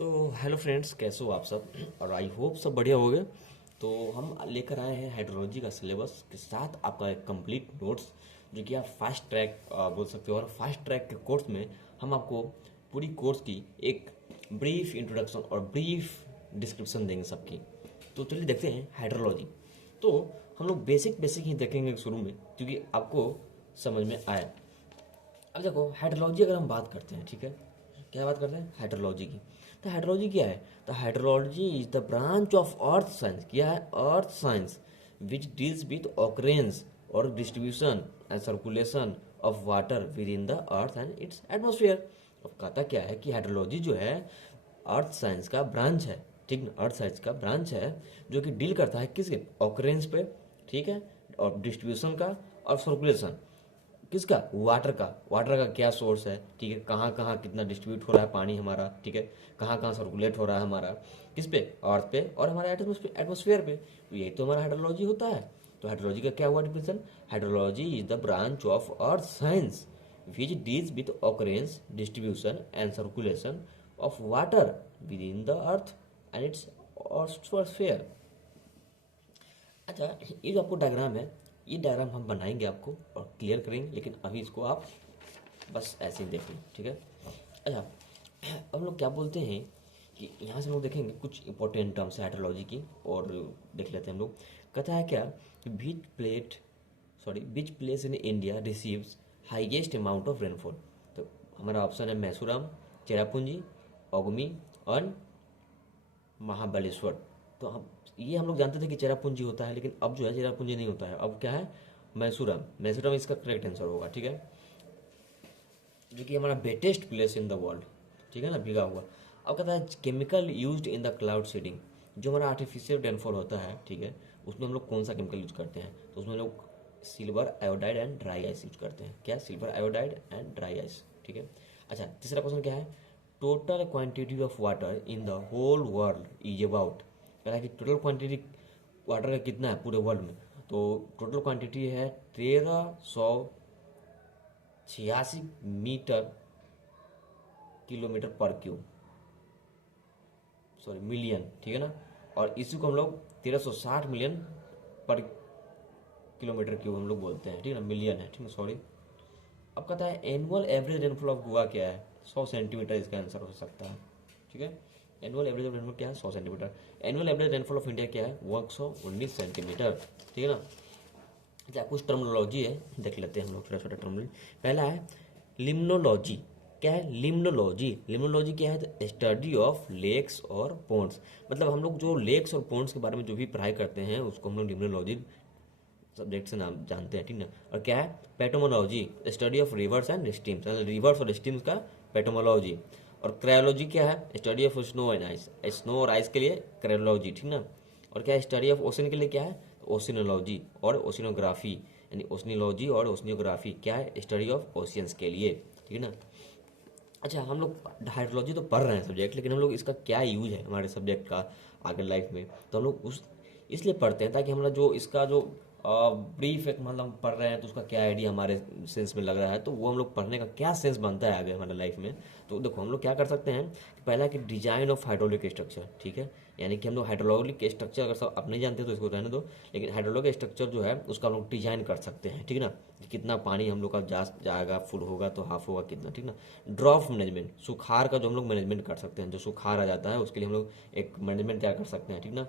तो hello friends, कैसे हो आप सब। और आई होप सब बढ़िया होगे। तो हम लेकर आए हैं हाइड्रोलॉजी का सिलेबस के साथ आपका एक कंप्लीट नोट्स, जो कि आप फास्ट ट्रैक बोल सकते हो। और फास्ट ट्रैक के कोर्स में हम आपको पूरी कोर्स की एक ब्रीफ इंट्रोडक्शन और ब्रीफ डिस्क्रिप्शन देंगे सबकी। तो चलिए देखते हैं हाइड्रोलॉजी। तो हम लोग बेसिक बेसिक ही देखेंगे शुरू में, क्योंकि आपको समझ में आए। अब देखो, हाइड्रोलॉजी अगर हम बात करते हैं, ठीक है, क्या बात करते हैं हाइड्रोलॉजी की। तो हाइड्रोलॉजी क्या है? तो hydrology is the branch of earth science. क्या है? Earth science which deals with occurrence और distribution and circulation of water within the earth and its atmosphere. अब कहता क्या है कि हाइड्रोलॉजी जो है अर्थ साइंस का ब्रांच है, ठीक ना, अर्थ साइंस का ब्रांच है जो कि डील करता है किसके? ऑकरेंस पे, ठीक है, और डिस्ट्रीब्यूशन का और सर्कुलेशन किसका? वाटर का क्या सोर्स है, ठीक है, कहाँ कहाँ कितना डिस्ट्रीब्यूट हो रहा है पानी हमारा, ठीक है, कहाँ कहाँ सर्कुलेट हो रहा है हमारा, किस पे? अर्थ पे और हमारे एटमोसफियर पे। तो यही तो हमारा हाइड्रोलॉजी होता है। तो हाइड्रोलॉजी का क्या हुआ definition? Hydrology is the branch of earth science which deals with occurrence, distribution and circulation of water within the earth and its atmosphere. अच्छा, ये जो आपको डायग्राम है, ये डायग्राम हम बनाएंगे आपको और क्लियर करेंगे, लेकिन अभी इसको आप बस ऐसे ही देख लें, ठीक है। अच्छा, अब हम लोग क्या बोलते हैं कि यहाँ से हम लोग देखेंगे कुछ इंपॉर्टेंट टर्म्स है हाइड्रोलॉजी की, और देख लेते हैं हम लोग। कहता है क्या कि which place in India receives highest amount of rainfall. तो हमारा ऑप्शन है मैसूरम, चेरापूंजी, ओगमी और महाबलेश्वर। तो हम लोग जानते थे कि चेरापूंजी होता है, लेकिन अब जो है चेरापूंजी नहीं होता है, अब क्या है? मैसूरम। मैसूरम इसका करेक्ट आंसर होगा, ठीक है, जो कि हमारा wettest place in the world, ठीक है ना, भीगा हुआ। अब कहता है chemical used in the cloud seeding. जो हमारा आर्टिफिशियल रेनफॉल होता है, ठीक है, उसमें हम लोग कौन सा केमिकल यूज करते हैं? तो उसमें हम लोग silver iodide and dry ice use करते हैं। क्या? Silver iodide and dry ice, ठीक है। अच्छा, तीसरा क्वेश्चन क्या है? Total quantity of water in the whole world is about. कह रहा है कि टोटल क्वांटिटी वाटर का कितना है पूरे वर्ल्ड में? तो टोटल क्वांटिटी है 1386 मीटर किलोमीटर पर क्यूब, सॉरी मिलियन, ठीक है ना। और इसी को हम लोग 1360 मिलियन पर किलोमीटर क्यूब हम लोग बोलते हैं, ठीक है ना, मिलियन है, ठीक है, सॉरी। अब कहता है annual average rainfall of Goa क्या है? 100 सेंटीमीटर इसका आंसर हो सकता है, ठीक है। एनुअल एवरेज रेनफॉल क्या है? 100 centimetre. Annual average rainfall of India क्या है? वो 119 सेंटीमीटर, ठीक है ना। अच्छा, कुछ टर्मिनोलॉजी है, देख लेते हैं हम लोग छोटा छोटा टर्मिनोलॉजी। पहला है लिम्नोलॉजी। क्या है? लिम्नोलॉजी। लिम्नोलॉजी क्या है? तो स्टडी ऑफ लेक्स और पोन्ड्स। मतलब हम लोग जो लेक्स और पोन्ड्स के बारे में जो भी पढ़ाई करते हैं उसको हम लोग लिम्नोलॉजी सब्जेक्ट से नाम जानते हैं, ठीक ना। और क्या है? Potamology, study of rivers and streams, rivers और स्ट्रीम्स का पेटोमोलॉजी। और क्रायोलॉजी क्या है? Study of snow and ice, snow और आइस के लिए क्रायोलॉजी, ठीक ना। और क्या है? स्टडी ऑफ ओशन के लिए क्या है? ओशिनोलॉजी और ओशिनोग्राफी, यानी ओशनियोलॉजी और ओशनियोग्राफी क्या है? स्टडी ऑफ ओशियंस के लिए, ठीक है ना। अच्छा, हम लोग हाइड्रोलॉजी तो पढ़ रहे हैं सब्जेक्ट, लेकिन हम लोग इसका क्या यूज है हमारे सब्जेक्ट का आगे लाइफ में, तो हम लोग उस इसलिए पढ़ते हैं ताकि हमारा जो इसका जो ब्रीफ एक मतलब हम पढ़ रहे हैं तो उसका क्या आइडिया हमारे सेंस में लग रहा है, तो वो हम लोग पढ़ने का क्या सेंस बनता है आगे हमारे लाइफ में। तो देखो, हम लोग क्या कर सकते हैं कि पहला कि डिजाइन ऑफ हाइड्रोलिक स्ट्रक्चर, ठीक है, यानी कि हम लोग हाइड्रोलिक स्ट्रक्चर अगर सब आप नहीं जानते तो इसको रहने दो, लेकिन हाइड्रोलिक स्ट्रक्चर जो है उसका हम लोग डिजाइन कर सकते हैं, ठीक है ना, कि कितना पानी हम लोग का जाएगा, फुल होगा तो हाफ होगा कितना, ठीक ना। ड्रॉप मैनेजमेंट, सुखाड़ का जो हम लोग मैनेजमेंट कर सकते हैं, जो सुखाड़ आ जाता है उसके लिए हम लोग एक मैनेजमेंट तैयार कर सकते हैं, ठीक ना।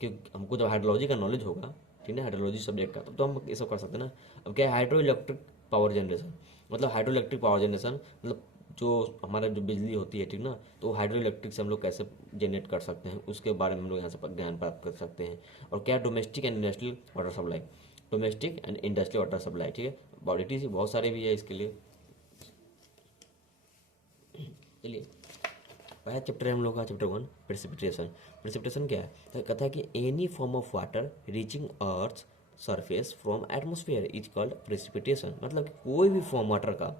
क्योंकि हमको जब हाइड्रोलॉजी का नॉलेज होगा, ठीक है, हाइड्रोलॉजी सब्जेक्ट का, तो हम ये सब कर सकते हैं ना। अब क्या है? Hydro electric power generation. मतलब हाइड्रो इलेक्ट्रिक पावर जनरेशन मतलब जो हमारा जो बिजली होती है, ठीक ना, तो हाइड्रो इलेक्ट्रिक से हम लोग कैसे जनरेट कर सकते हैं उसके बारे में हम लोग यहाँ से ज्ञान प्राप्त कर सकते हैं। और क्या? Domestic and industrial water supply, domestic and industrial water supply, ठीक है, बॉडी से बहुत सारे भी है इसके लिए। चलिए, पहला चैप्टर है हम लोग का, चैप्टर 1 प्रेसिपिटेशन। प्रेसिपिटेशन क्या है? तो कहता है कि any form of water reaching earth surface from atmosphere is called precipitation. मतलब कोई भी फॉर्म वाटर का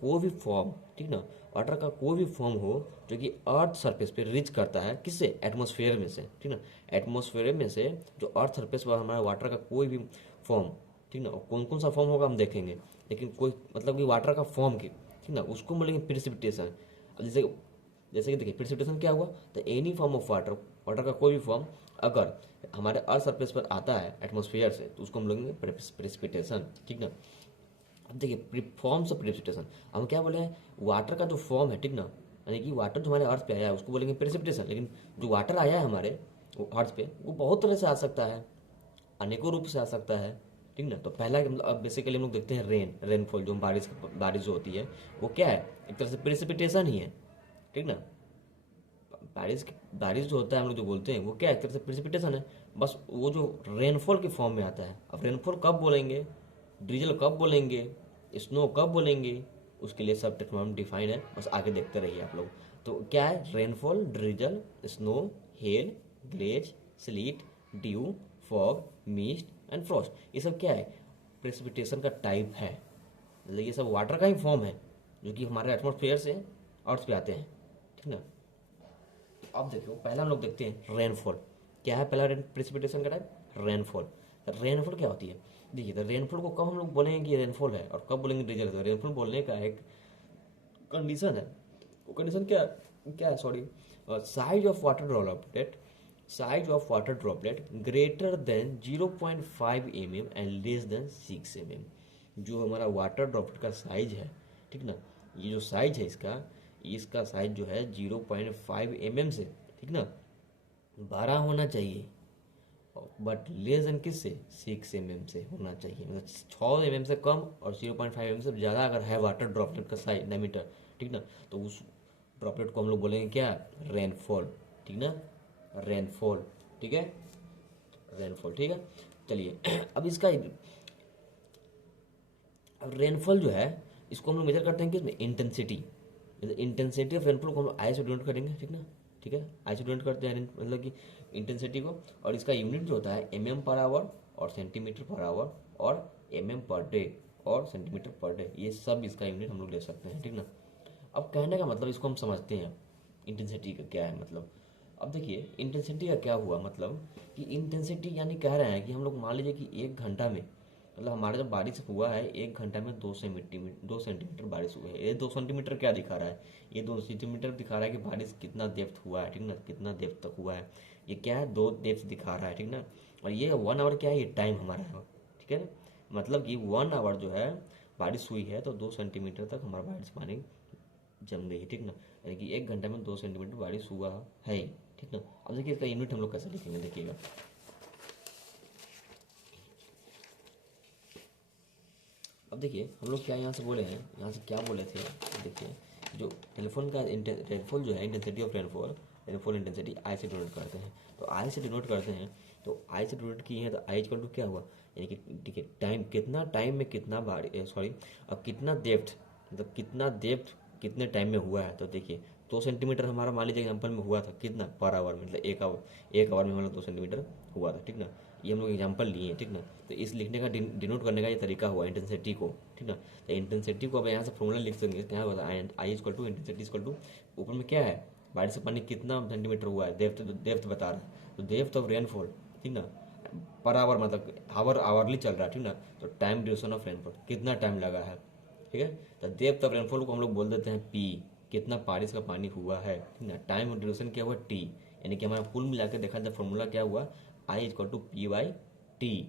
कोई भी फॉर्म, ठीक ना, वाटर का कोई भी फॉर्म हो जो कि अर्थ सरफेस पे रीच करता है, किससे? एटमोसफियर में से, ठीक ना। एटमोसफियर में से जो अर्थ सरफेस पर हमारा वाटर का कोई भी फॉर्म, ठीक ना, कौन कौन सा फॉर्म होगा हम देखेंगे, लेकिन कोई मतलब कि वाटर का फॉर्म की, ठीक ना, उसको बोलेंगे प्रेसिपिटेशन। अब जैसे जैसे कि देखिए प्रेसिपिटेशन क्या हुआ, तो any form of water, water का कोई भी फॉर्म अगर हमारे अर्थ सरफेस पर आता है एटमॉस्फेयर से, तो उसको हम लोग प्रेसिपिटेशन, ठीक ना। अब देखिए फॉर्म्स ऑफ प्रेसिपिटेशन, हम क्या बोले हैं, वाटर का जो फॉर्म है, ठीक ना, यानी कि वाटर जो हमारे अर्थ पे आया है उसको बोलेंगे प्रेसिपिटेशन। लेकिन जो वाटर आया है हमारे अर्थ पे, वो बहुत तरह से आ सकता है, अनेकों रूप से आ सकता है, ठीक ना। तो पहला मतलब अब बेसिकली हम लोग देखते हैं रेनफॉल, जो बारिश जो होती है वो क्या है, एक तरह से प्रेसिपिटेशन ही है, ठीक ना। बारिश जो होता है हम लोग जो बोलते हैं वो क्या है, एक तरह से प्रेसिपिटेशन है, बस वो जो रेनफॉल के फॉर्म में आता है। अब रेनफॉल कब बोलेंगे, ड्रिजल कब बोलेंगे, स्नो कब बोलेंगे, उसके लिए सब टेक्नोलॉजी डिफाइन है, बस आगे देखते रहिए आप लोग। तो क्या है, rainfall, drizzle, snow, hail, glaze, sleet, dew, fog, mist and frost, ये सब क्या है, प्रेसिपिटेशन का टाइप है। मतलब ये सब वाटर का ही फॉर्म है जो कि हमारे एटमॉस्फेयर से अर्थ पे आते हैं, ठीक ना। अब देखो पहला हम लोग देखते हैं रेनफॉल, क्या है पहला प्रेसिपिटेशन का टाइप, रेनफॉल। रेनफॉल क्या होती है, देखिए तो रेनफॉल को कब हम लोग बोलेंगे कि रेनफॉल है और कब बोलेंगे ड्रिजल है। रेनफॉल बोलने का एक कंडीशन है, वो कंडीशन क्या क्या है, sorry, size of water droplet, size of water droplet greater than 0.5 mm and less than 6 mm। जो हमारा वाटर ड्रॉपलेट का साइज है, ठीक ना, ये जो साइज है इसका साइज जो है 0.5 mm से, ठीक ना, बड़ा होना चाहिए, बट लेस देन किससे, 6 mm से होना चाहिए। मतलब 6 mm से कम और 0.5 mm से ज़्यादा अगर है वाटर ड्रॉपलेट का साइज डायमीटर, ठीक ना, तो उस ड्रॉपलेट को हम लोग बोलेंगे क्या, रेनफॉल, ठीक ना, रेनफॉल, ठीक है, रेनफॉल, ठीक है। चलिए अब इसका रेनफॉल जो है इसको हम लोग मेजर करते हैं किसमें, इंटेंसिटी। इंटेंसिटी ऑफ रेनफॉल को हम आई से डिनोट करेंगे, ठीक ना, ठीक है, आई से डिनोट करते हैं मतलब कि इंटेंसिटी को, और इसका यूनिट जो होता है mm पर आवर और सेंटीमीटर पर आवर और mm पर डे और सेंटीमीटर पर डे, ये सब इसका यूनिट हम लोग ले सकते हैं, ठीक ना। अब कहने का मतलब इसको हम समझते हैं इंटेंसिटी का क्या है मतलब। अब देखिए इंटेंसिटी का क्या हुआ मतलब कि इंटेंसिटी यानी कह रहे हैं कि हम लोग मान लीजिए कि 1 घंटा में, मतलब हमारा जब बारिश हुआ है 1 घंटा में 2 सेंटीमीटर बारिश हुई है। ये 2 सेंटीमीटर क्या दिखा रहा है, ये 2 सेंटीमीटर दिखा रहा है कि बारिश कितना डेप्थ हुआ है, ठीक ना, कितना डेप्थ तक हुआ है, ये क्या है, 2 डेप्थ दिखा रहा है, ठीक ना। और ये 1 आवर क्या है, ये टाइम हमारा है, ठीक है ना। मतलब कि 1 आवर जो है बारिश हुई है तो 2 सेंटीमीटर तक हमारा बारिश पानी जम गई है, ठीक ना। यानी कि 1 घंटा में 2 सेंटीमीटर बारिश हुआ है, ठीक ना। अब देखिए इसका यूनिट हम लोग कैसे लिखेंगे, देखिएगा। अब देखिए हम लोग क्या यहाँ से बोले हैं, यहाँ से क्या बोले थे, देखिए जो टेलीफोन का रेनफॉल जो है, intensity of rainfall, rainfall intensity I से डिनोट करते हैं। तो आई से डिनोट करते हैं, तो आई से डिनोट किए हैं, तो आई इक्वल टू क्या हुआ, यानी कि ठीक है टाइम, कितना टाइम में कितना बारिश, सॉरी, अब कितना डेप्थ, मतलब कितना डेप्थ कितने टाइम में हुआ है। तो देखिए 2 सेंटीमीटर हमारा मान लीजिए एग्जाम्पल में हुआ था कितना, पर आवर में, मतलब 1 आवर में हमारा 2 सेंटीमीटर हुआ था, ठीक ना। ये हम लोग एग्जाम्पल लिए, ठीक ना। तो इस लिखने का डिनोट करने का ये तरीका हुआ इंटेंसिटी को, ठीक ना। तो इंटेंसिटी को अब यहाँ से फॉर्मूला लिख सकते हैं, क्या होता है, I equal to intensity equal to, ऊपर में क्या है, बारिश से पानी कितना सेंटीमीटर हुआ है, डेप्थ बता रहा है, तो डेप्थ ऑफ रेनफॉल, ठीक ना, पर आवर मतलब आवरली चल रहा है, ठीक ना। तो टाइम ड्यूरेशन ऑफ रेनफॉल, कितना टाइम लगा है, ठीक है। तो डेप्थ ऑफ रेनफॉल को हम लोग बोल देते हैं पी, कितना बारिश का पानी हुआ है, ठीक ना। टाइम और ड्यूरेशन क्या हुआ, टी, यानी कि हमारा कुल मिला के देखा जाए फॉर्मूला क्या हुआ, I equal to P by T,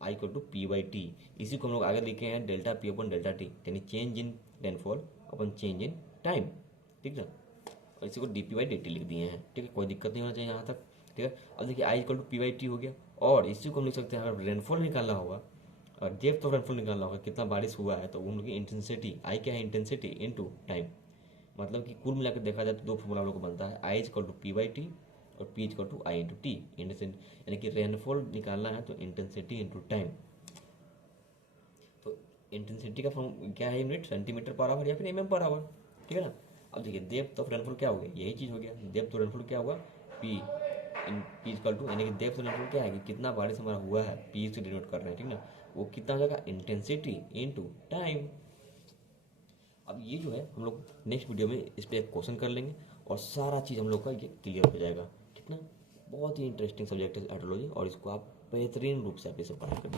I equal to P by T. इसी को हम लोग आगे लिखे हैं delta P upon delta T, यानी change in rainfall upon change in time, ठीक है। और इसी को D P by D T लिख दिए हैं, ठीक है, कोई दिक्कत नहीं होना चाहिए यहाँ तक, ठीक है। अब देखिए I equal to P by T हो गया, और इसी को हम लिख सकते हैं अगर रेनफॉल निकालना होगा और डेप्थ ऑफ रेनफॉल निकालना होगा, कितना बारिश हुआ है, तो हम लोग की इंटेंसिटी, आई क्या है, इंटेंसिटी इनटू टाइम। मतलब कि कुल मिलाकर देखा जाए तो 2 फॉर्मूला हम लोग को बनता है, I equal to P by T और P equal to I into T, यानी कि रेनफॉल निकालना है तो इंटेंसिटी इंटू टाइम। तो इंटेंसिटी का फॉर्म क्या है, यूनिट सेंटीमीटर पर आवर या फिर mm पर आवर, ठीक है ना। अब देखिए डेप्थ ऑफ रेनफॉल क्या हो गया, यही चीज़ हो गया, डेप्थ ऑफ रेनफॉल क्या हुआ, पी इक्वल टू, यानी कि डेप्थ ऑफ रेनफॉल क्या है कि कितना बारिश हमारा हुआ है, पी से डिनोट कर रहे हैं, ठीक ना। वो कितना हो जाएगा, इंटेंसिटी इनटू टाइम। अब ये जो है हम लोग नेक्स्ट वीडियो में इस पर एक क्वेश्चन कर लेंगे और सारा चीज़ हम लोग का ये क्लियर हो जाएगा, ठीक ना। बहुत ही इंटरेस्टिंग सब्जेक्ट है हाइड्रोलॉजी, और इसको आप बेहतरीन रूप से आप इसे पढ़ाई कर